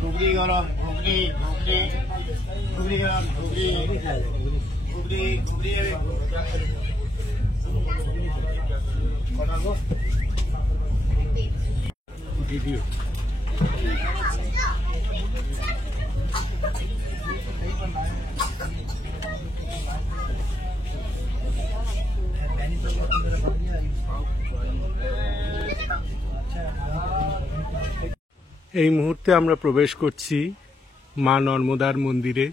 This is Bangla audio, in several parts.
ঘুগনি গরম ঘুগনি ঘুগনি ঘুগনি গরম ঘুগনি ঘুগনি ঘুগনি ভিডিও এই মুহূর্তে আমরা প্রবেশ করছি মা নর্মদার মন্দিরে,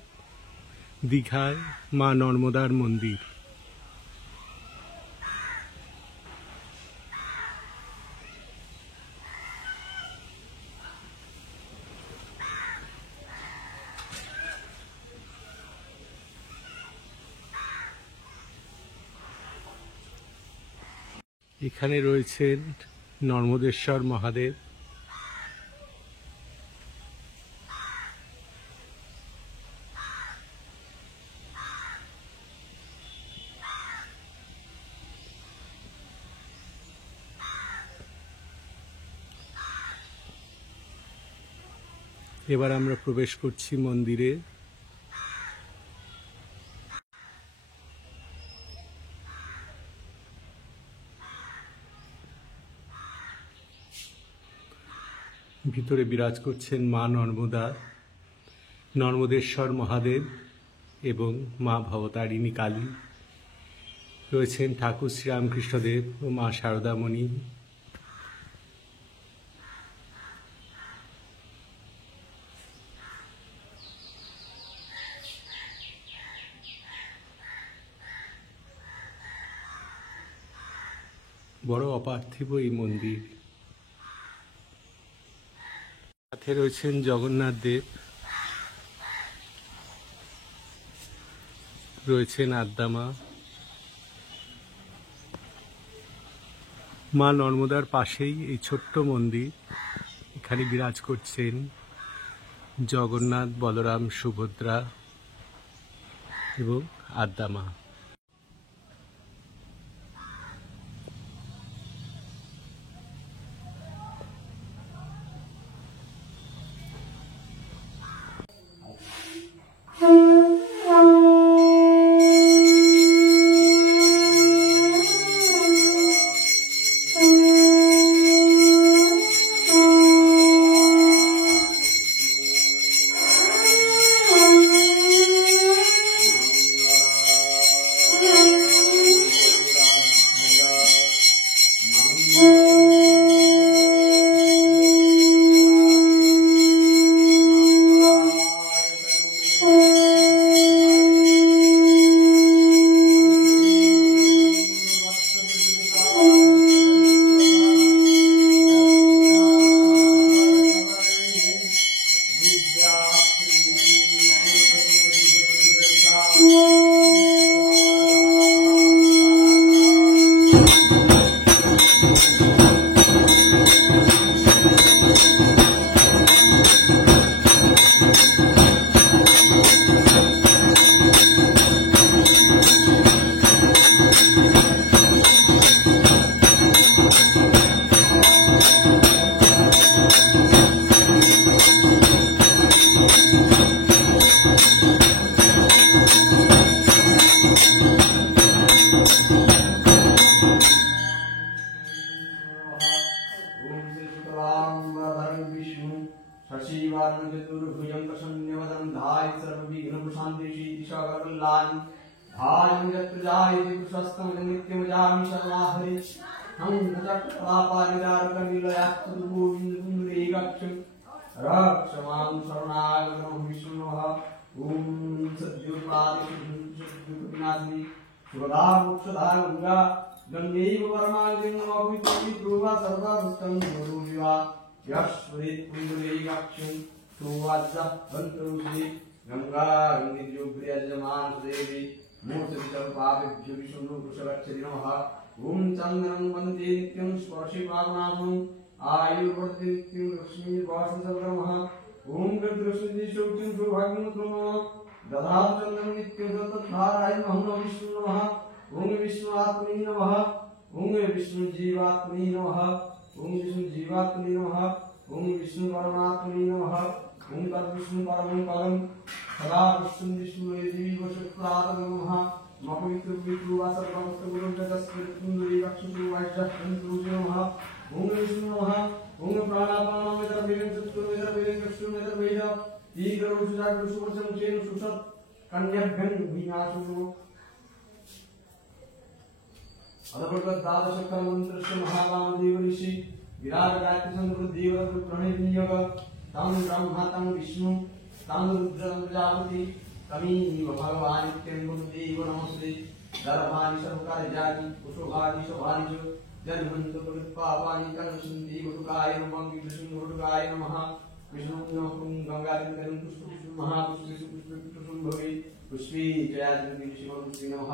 দীঘায় মা নর্মদার মন্দির। এখানে রয়েছেন নর্মদেশ্বর মহাদেব। এবার আমরা প্রবেশ করছি মন্দিরে। ভিতরে বিরাজ করছেন মা নর্মদা, নর্মদেশ্বর মহাদেব এবং মা ভবতারিণী কালী। রয়েছেন ঠাকুর শ্রীরামকৃষ্ণদেব ও মা শারদামণি। বড় অপার্থিব এই মন্দির। সাথে রয়েছেন জগন্নাথ দেব, রয়েছেন আদ্দামা। মা নর্মদার পাশেই এই ছোট্ট মন্দির। এখানে বিরাজ করছেন জগন্নাথ, বলরাম, সুভদ্রা এবং আদ্দামা। चतुर्भुजं प्रसन्नवदनं ध्याय सर्वविघ्नोपशान्तये सर्वकल्याणं ध्यानं यत्प्रजायते पुरुषस्तमं नित्यमजामि सर्वाहरे हम चक्रपालिदारकनिलयास्तुगोविन्दपुण्डरीकाक्षं रक्षमां शरणागतं विष्णुः ॐ सद्योपादिनाशिनी शुभदा मोक्षदा गंगा गंगैव परमागङ्गमपवित्रोवा सर्वा दुष्टं गुरुविवा यश्वरेत् पुण्डरीकाक्षं सुवाच्य बन्तरुषि गंगा गंगेजुप्रियजमान देवी मूर्तिविचल पापेभ्यो विष्णु कुशलक्षति नमः ओम चंद्रं वन्दे नित्यं स्पर्शि पावनासं आयुर्वर्धि नित्यं लक्ष्मी वाससर्वमः ओम गद्रसुन्दि शौचं सौभाग्यं नमः दधार चंद्रं नित्यं सततधाराय नमः विष्णु नमः ओम विष्णुआत्मने नमः ओम विष्णु जीवात्मने नमः ओम विष्णु जीवात्मने नमः ओम विष्णु परमात्मने नमः। ओम तद्विष्णु परमं पदं सदा विष्णु विष्णु देवी वशुक्लाद नमः। मपवित्र विष्णु वासवमस्त गुरुं जगस्कृतुंदरी रक्षसु वैष्णवं नमः। ओम विष्णु नमः। ओम प्राणापानं वेदवेदं चतुर्वेदवेदं चक्षुर्वेदं वेद दीर्घरुषुजागरुषुवचनं चेन सुषत् कन्याभ्यं विनाशु अदभगत द्वादश कर्मंत्रस्य महावामदेव ऋषि विराट गायत्री समृद्धिवर प्रणयनियोग तम ब्रह्मा तम विष्णु तम रुद्रं प्रजापति तमी भगवान नित्यं गुरुदेव नमस्ते दर्भानि सर्वकार्याणि कुशोभानि शोभानि जन्मन्त पापानि कलुषन्ति गुरुकाय नमः विष्णु गुरुकाय नमः विष्णु नमः गंगाधरं पुष्प महापुष्प भवे पुष्पी जयाद्रि शिवं नमः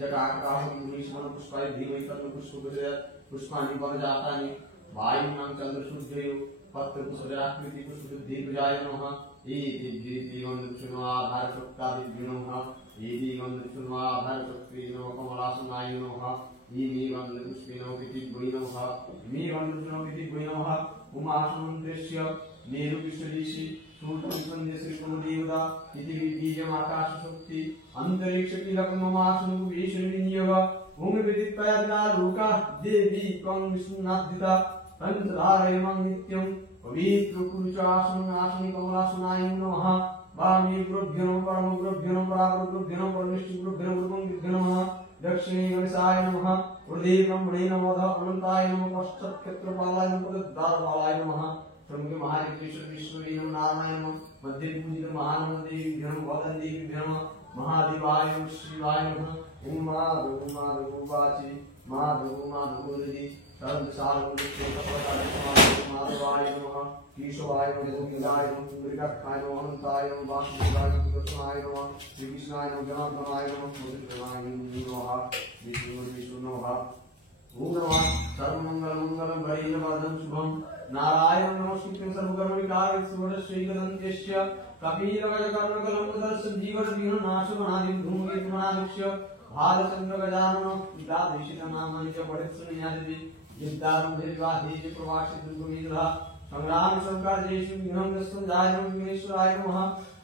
जटाकटाह मुनीश्वर पुष्पाय धीमहि तन्नो पुष्पगजय पुष्पाणि वनजातानि वायुनां चन्द्रशुद्धयो पत्र पुष्पजाकृति पुष्पदीपजाय नमः इति दिव्यगन्धपुष्पो आधारशक्तादि नमः इति गन्धपुष्पो आधारशक्ति नमः कमलासनाय नमः इति गन्धपुष्पिनो विदिग्वै नमः इति गन्धपुष्पिनो विदिग्वै नमः उमासमन्त्रस्य मेरुविश्वदिशि सूर्यसन्देशकृतदेवता इति बीजम् आकाशशक्ति अन्तरिक्षकीलकममासनु विष्णुविनियोग भूमि विदित्पयता लोका देवी त्वं विष्णुनाथिता तन्त्रायमं नित्यं पवित्र पुरुषासनं आसनि कमलासनाय नमः वामे गुरुभ्यो नमः परम गुरुभ्यो नमः परागुरुभ्यो नमः परमेष्टि गुरुभ्यो नमः गुरुभ्यो नमः दक्षिणे गणेशाय नमः ऊर्ध्वे ब्रह्मणे नमः अनन्ताय नमः पश्चात्क्षेत्रपालाय नमः पदद्वारपालाय नमः प्रमुख महादेवेश्वर विष्णु नारायण मध्य पूजित महानंदेवी वदंती महादेवाय शिवाय नमः ओम माधव वाची माधव माधवाय नमः केशवाय नमः गोविंदाय नमः मृगक्षाय नमः अनंताय नमः वासुदेवाय नमः कृष्णाय नमः श्री कृष्णाय नमः जनार्दनाय नमः मधुसूदनाय नमः विष्णु नमः ओम नमः सर्वमंगलमंगलं वैरवदं शुभं नारायणं नमस्कृत्य सर्वकर्मविकारं सुवरश्रीगदन्त्यस्य कपिलवज्रकर्णकलंकदर्श जीवरविघ्ननाशकनादिं धूमकेतुमनादिक्ष्य भालचन्द्रगजाननं गीताधीशितनामानि च पठित्सुनियादिति विद्यारं धीर्वाधीति प्रवासितुर्गुणीधरा संग्राम संकार्येषु विघ्नं दस्सञ्जायनं विघ्नेश्वराय नमः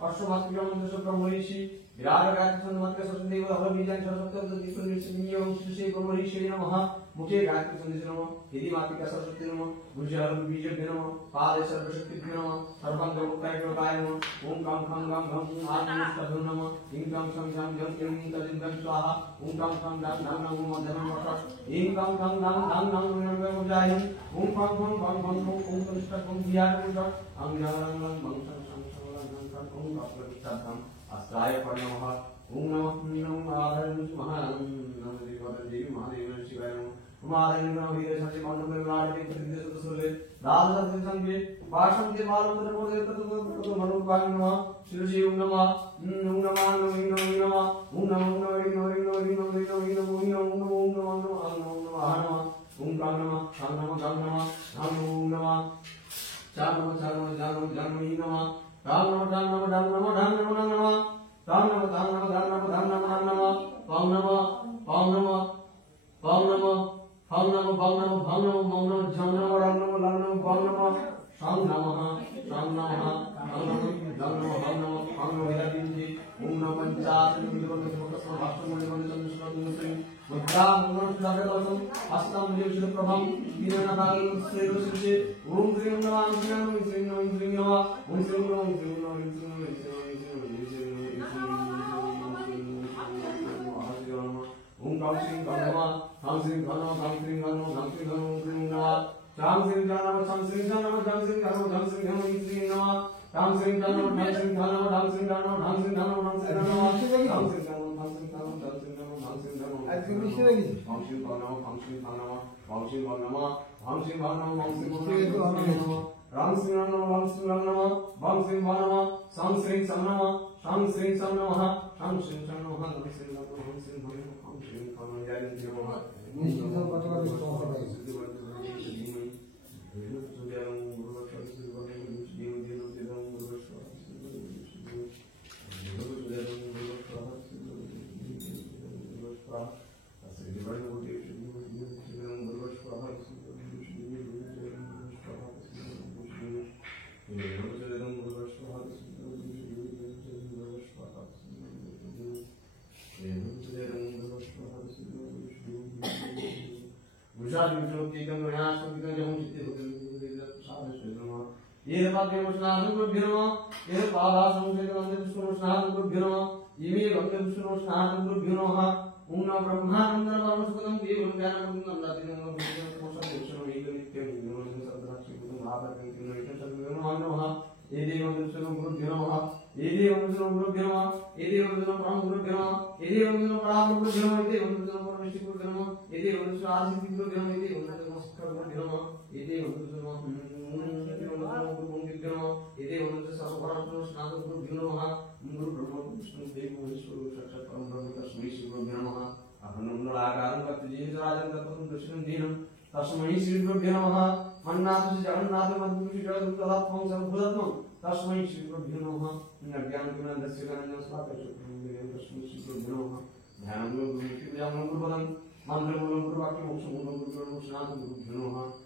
अष्टमस्त्रं दशब्रह्मऋषि विराट गायत्री संवत्सर सचदेव अभीजन सरस्वती दिक्सुनियों श्री ब्रह्मऋषि नमः मुखे गायत्री संदेश नमः यदि मातृका सरस्वती नमः भुजहर बीज नमः पाद सर्वशक्ति नमः सर्वंग उपकाय नमः ओम गं खं गं घं आत्मस्तभो नमः ईं गं सं गं जं यं तजिं गं स्वाहा ओम गं खं गं धं गं मध्यम वक्र ईं गं खं गं धं गं नमः उजायं ओम फं फं फं फं ओम पंचतत्वं ध्यान पुरुष अंगं गं गं ओम अपरिष्टं अस्ताय नमः ओम नमः आधारं महानं देवी महादेव शिवाय नमः उमादेवी नमः सत्य मंडल लाडे प्रतिदेश सुले दाल सत्य संगे भाषण के मालूम तो बोले तो मनु भाग नमः श्री ओम नमः ओम नमः ओम नमः ओम नमः ओम गं नमः शं नमः गं नमः ओम नमः चार नमः नमः राम नमः राम नमः राम नमः राम नमः नमः राम नमः राम नमः राम नमः राम नमः नमः पाम नमः पाम नमः पाम नमः पाम नमः पाम नमः पाम नमः पाम नमः जम नमः राम नमः राम नमः पाम नमः शाम नमः शाम नमः राम नमः राम नमः पाम नमः पाम नमः विराजिते ओम नमः पंचाशत् विद्वत् समस्त भाष्यमणि मंडलं सुरतं मुद्रां मुद्रां हस्तं देवशुद्ध प्रभं वीरनाथागं श्रेयसे ओम श्री नमः श्री नमः ओम श्री नमः ओम गं श्री नमः गं श्री नमः गं श्री नमः गं श्री नमः श्री नमः राम श्री नमः राम श्री नमः गं श्री नमः गं श्री नमः श्री नमः राम श्री नमः गं श्री नमः राम श्री नमः गं श्री नमः गं श्री नमः राम श्री नमः गं श्री नमः गं श्री नमः गं श्री नमः आज की विषय है फंक्शन नमः फंक्शन नमः फंक्शन नमः फंक्शन नमः फंक्शन नमः राम श्री नमः राम श्री नमः भं श्री नमः सं श्री सं नमः शं श्री सं नमः शं श्री सं नमः नम श्री नमः भं श्री नमः फंक्शन नमः जय नमः निश्चित विश्वास विश्वोक्तिकं गणाश्वतिकं जमं चित्ते साधस्वनमः ये पाद्य मुष्णादुभ्यो नमः ये पादासंसेकवन्दे इमे वन्दे विष्णुष्णादुभ्यो नमः ओम नमः ब्रह्मानंदं परमसुखदं केवलं ज्ञानमग्नं दातिनं मोक्षं नित्यं विष्णुं सद्राक्षिपुतं महाप्रज्ञं किमैकं सद्गुरुं नमः ये देवं विष्णुं गुरुभ्यो नमः ये देवं विष्णुं गुरुभ्यो नमः ये देवं विष्णुं परम गुरुभ्यो नमः ये देवं विष्णुं पराम गुरुभ्यो नमः ये देवं विष्णुं परमेश्वर गुरुभ्यो नमः ये देवं विष्णुं आदित्य गुरुभ्यो नमः ये देवं विष्णुं नमस्कार गुरुभ्यो नमः ये देवं विष्णुं ये देवं विष्णुं सर्वपरात्मनो स्नातक गुरुभ्यो नमः गुरु ब्रह्मा विष्णु देव महेश्वर साक्षात् परम ब्रह्म तस्मै श्री गुरुभ्यो नमः अहं नराकारं कत्तिजीराजं तत्त्वं दर्शनं दीनं तस्मै श्री गुरुभ्यो नमः मन्नाथ जगन्नाथ मधुषि जगदुत्तरात्मं सर्वभूतात्मं तस्मै श्री गुरुभ्यो नमः ज्ञानविनन्दस्य ज्ञानं स्वागतं तस्मै श्री गुरुभ्यो नमः ध्यानं गुरुपूजां गुरुपदं मन्त्रमूलं गुरुवाक्यं मोक्षमूलं गुरुर्मोक्षनाथं गुरुभ्यो नमः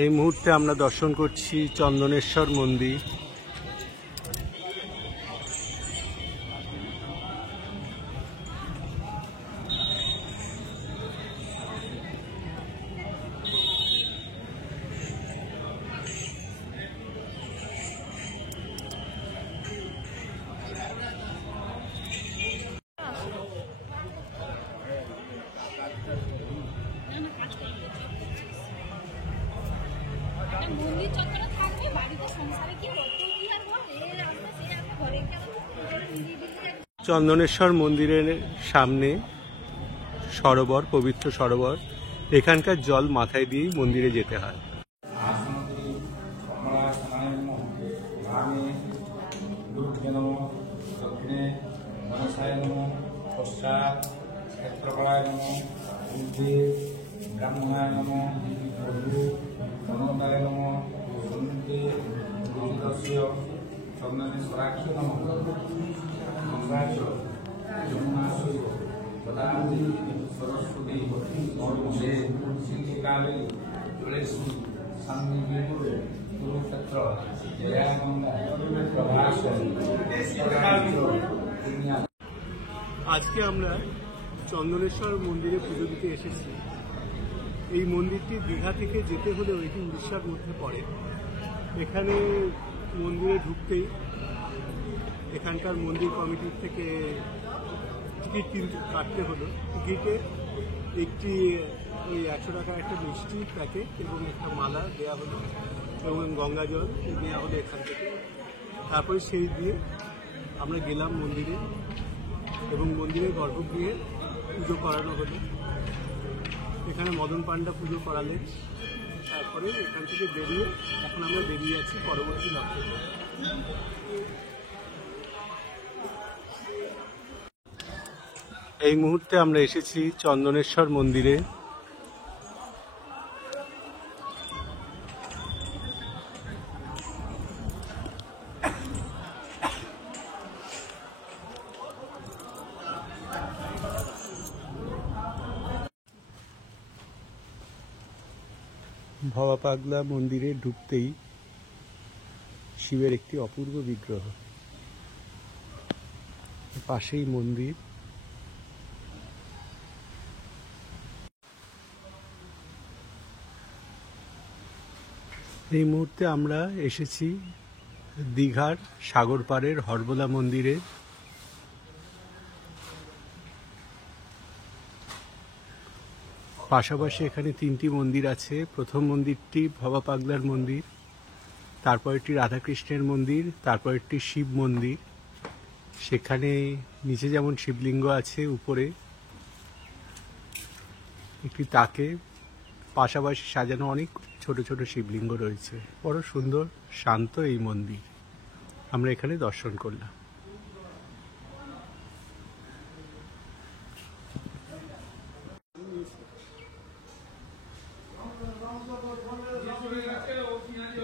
এই মুহূর্তে আমরা দর্শন করছি চন্দনেশ্বর মন্দির। মন্দির চত্বরে থাকবে, বাড়িতে সংসারে কি করতে কি আর বল, এই রাস্তা সে আপনি ঘরে গিয়ে চন্দনেশ্বর মন্দিরের সামনে সরোবর, পবিত্র সরোবর। এখানকার জল মাথায় দিয়েই মন্দিরে যেতে হয়। দক্ষিণে মনসায় নমঃ, পশ্চাৎ ক্ষেত্রফলায় নমঃ, ঊর্ধ্বে ব্রাহ্মণায় নমঃ, প্রভু গণতায় নমঃ, সন্নিধে গুরুদস্য চন্দনেশ্বরাখ্য নমঃ। গঙ্গাচ যমুনাসৈব গোদাবরী সরস্বতী নর্মদে সিন্ধুকালী জলেস্মিন সন্নিধিং কুরুক্ষেত্র জয়ানন্দা প্রভাস। আজকে আমরা চন্দনেশ্বর মন্দিরে পুজো দিতে এসেছি। এই মন্দিরটি দীঘা থেকে যেতে হলেও এটি উড়িষ্যার মধ্যে পড়ে। এখানে মন্দিরে ঢুকতেই এখানকার মন্দির কমিটির থেকে টিকিট কিন্তু কাটতে হলো। টিকিটে একটি ওই 100 টাকার একটা মিষ্টি প্যাকেট এবং একটা মালা দেওয়া হলো এবং গঙ্গা জল নেওয়া হলো এখান থেকে। তারপরে সেই দিয়ে আমরা গেলাম মন্দিরে এবং মন্দিরের গর্ভগৃহে পুজো করানো হলো। এখানে মদন পাণ্ডা পুজো করালেন। তারপরে এখান থেকে বেরিয়ে এখন আমরা বেরিয়ে আছি পরবর্তী লক্ষ্যে। এই মুহূর্তে আমরা এসেছি চন্দনেশ্বর মন্দিরে। ভবা পাগলা মন্দিরে ঢুকতেই শিবের একটি অপূর্ব বিগ্রহ, পাশেই মন্দির। এই মুহূর্তে আমরা এসেছি দীঘার সাগর পাড়ের হরবোলা মন্দিরে। পাশাপাশি এখানে 3টি মন্দির আছে। প্রথম মন্দিরটি ভবা পাগলার মন্দির, তারপরটি রাধাকৃষ্ণের মন্দির, তারপরটি শিব মন্দির। সেখানে নিচে যেমন শিবলিঙ্গ আছে, উপরে একটি তাকে পাশাপাশি সাজানো অনেক ছোট ছোট শিবলিঙ্গ রয়েছে। বড় সুন্দর শান্ত এই মন্দির, আমরা এখানে দর্শন করলাম।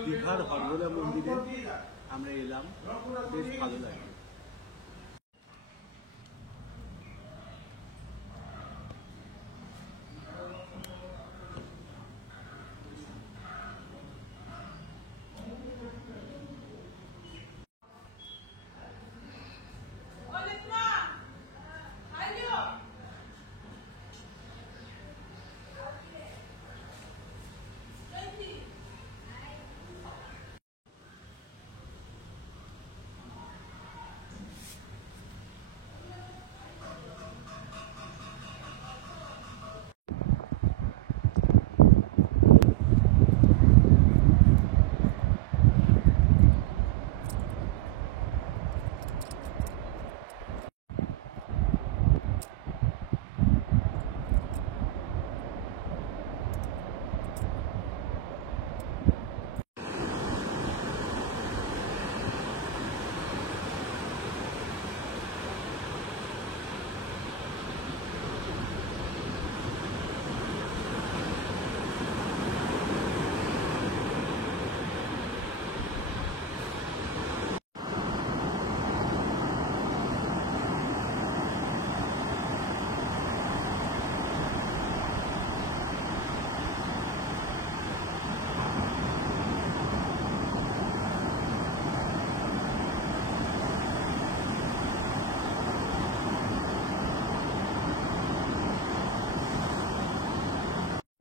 দীঘার হরবোলা মন্দিরে আমরা এলাম, বেশ ভালো লাগে।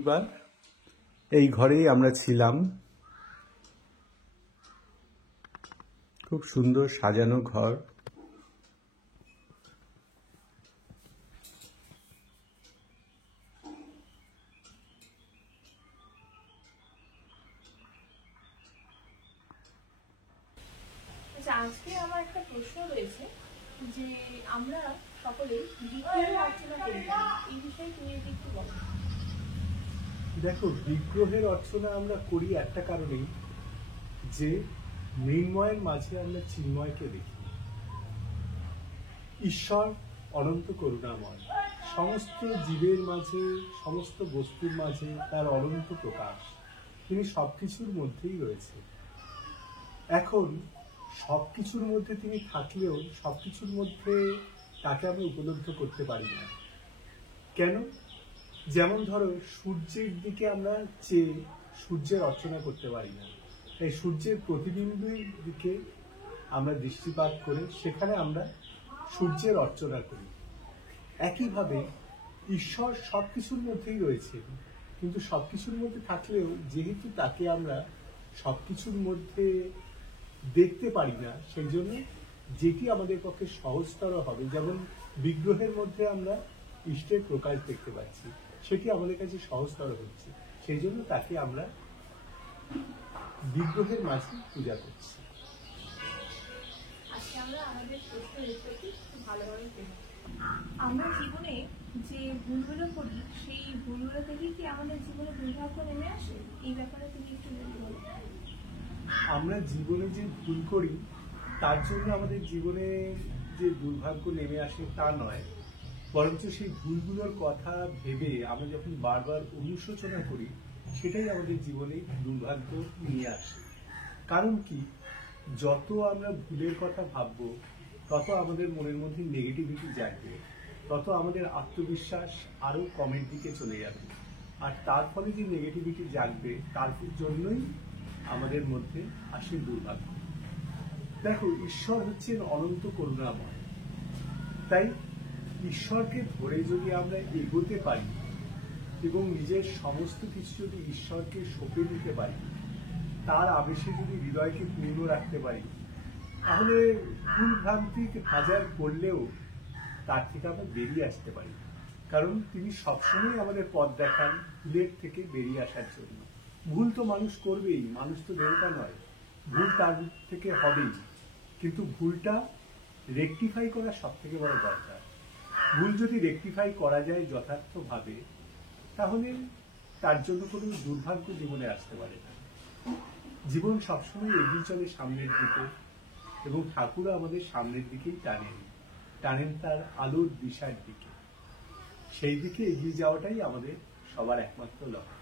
বৃহস্পতিবার এই ঘরেই আমরা ছিলাম। খুব সুন্দর সাজানো ঘর। আচ্ছা, আজকে আমার একটা প্রশ্ন রয়েছে যে আমরা সকলেই বিগ্রহের অর্চনা করি কেন? এই বিষয়ে তুমি যদি একটু বলো। দেখো, বিগ্রহের অর্চনা আমরা করি একটা কারণেই, যে মৃন্ময়ের মাঝে আমরা চিন্ময়কে দেখি। ঈশ্বর অনন্ত করুণাময়, সমস্ত জীবের মাঝে, সমস্ত বস্তুর মাঝে তার অনন্ত প্রকাশ। তিনি সবকিছুর মধ্যেই রয়েছে। এখন সবকিছুর মধ্যে তিনি থাকলেও সবকিছুর মধ্যে তাকে আমরা উপলব্ধি করতে পারি না। কেন? যেমন ধরো, সূর্যের দিকে আমরা চেয়ে সূর্যের অর্চনা করতে পারি না। এই সূর্যের প্রতিবিম্বের দিকে আমরা দৃষ্টিপাত করে সেখানে আমরা সূর্যের অর্চনা করি। একইভাবে ঈশ্বর সবকিছুর মধ্যেই রয়েছে, কিন্তু সবকিছুর মধ্যে থাকলেও যেহেতু তাকে আমরা সবকিছুর মধ্যে দেখতে পারি না, সেই জন্য যেটি আমাদের পক্ষে সহজতর হবে, যেমন বিগ্রহের মধ্যে আমরা ইষ্টের প্রকাশ দেখতে পাচ্ছি, সেটি আমাদের কাছে সহজতর হচ্ছে, সেই জন্য তাকে আমরা বিগ্রহের মাঝে পূজা করছি। আজকে আমরা আমাদের প্রশ্নের উত্তরটি খুব ভালোভাবে পেলাম। আমরা জীবনে যে ভুলগুলো করি সেই ভুলগুলো থেকেই কি আমাদের জীবনে দুর্ভাগ্য নেমে আসে? এই ব্যাপারে তুমি একটু বলো। আমরা জীবনে যে ভুল করি তার জন্য আমাদের জীবনে যে দুর্ভাগ্য নেমে আসে তা নয়, বরঞ্চ সেই ভুলগুলোর কথা ভেবে আমরা যখন বারবার অনুশোচনা করি, সেটাই আমাদের জীবনে দুর্ভাগ্য নিয়ে আসে। কারণ কি, যত আমরা ভুলের কথা ভাববো তত আমাদের মনের মধ্যে নেগেটিভিটি জাগবে, তত আমাদের আত্মবিশ্বাস আরো কমের দিকে চলে যাবে, আর তার ফলে যে নেগেটিভিটি জাগবে তার জন্যই আমাদের মধ্যে আসে দুর্ভাগ্য। দেখো, ঈশ্বর হচ্ছেন অনন্ত করুণাময়, তাই ঈশ্বরকে ধরে যদি আমরা এগোতে পারি এবং নিজের সমস্ত কিছু যদি ঈশ্বরকে সঁপে দিতে পারি, তার আবেশে যদি হৃদয়কে পূর্ণ রাখতে পারি, তাহলে ভুল ভ্রান্তি হাজার করলেও তার থেকে আমরা বেরিয়ে আসতে পারি। কারণ তিনি সবসময় আমাদের পথ দেখান ভুলের থেকে বেরিয়ে আসার জন্য। ভুল তো মানুষ করবেই, মানুষ তো দেবতা নয়, ভুল তার থেকে হবেই, কিন্তু ভুলটা রেকটিফাই করা সব থেকে বড় দরকার। ভুল যদি রেকটিফাই করা যায় যথার্থভাবে, তাহলে তার জন্য কোনো দুর্ভাগ্য জীবনে আসতে পারে না। জীবন সবসময় এগিয়ে চলে সামনের দিকে, এবং ঠাকুর আমাদের সামনের দিকেই টানেন তার আলোর দিশার দিকে। সেই দিকে এগিয়ে যাওয়াটাই আমাদের সবার একমাত্র লক্ষ্য।